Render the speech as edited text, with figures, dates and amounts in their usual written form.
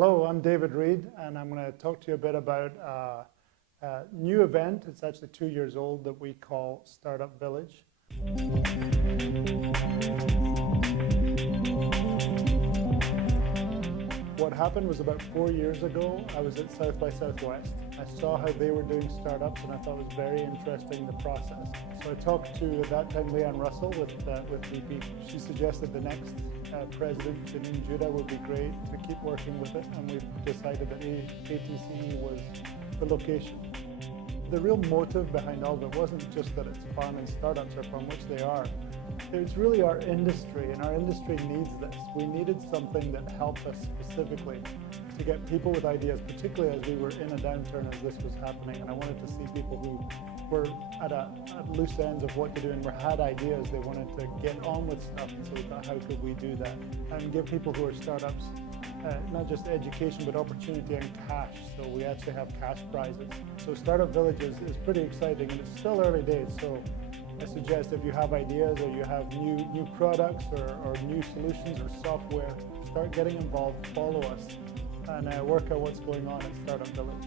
Hello, I'm David Reed, and I'm going to talk to you a bit about a new event. It's actually 2 years old that we call Startup Village. What happened was about 4 years ago, I was at South by Southwest. I saw how they were doing startups, and I thought it was very interesting, the process. So I talked to, at that time, Leanne Russell with BP. She suggested the next president, Janine Judah, would be great to keep working with it, and we've decided that ATCE was the location. The real motive behind all of it wasn't just that it's fun and startups are fun, which they are. It's really our industry, and our industry needs this. We needed something that helped us specifically to get people with ideas, particularly as we were in a downturn as this was happening. And I wanted to see people who were at loose ends of what to do and had ideas. They wanted to get on with stuff, and so we thought, how could we do that? And give people who are startups not just education, but opportunity and cash. So we actually have cash prizes. So Startup Village is pretty exciting, and it's still early days. So I suggest if you have ideas or you have new products or new solutions or software, start getting involved, follow us, and work out what's going on at Startup Village.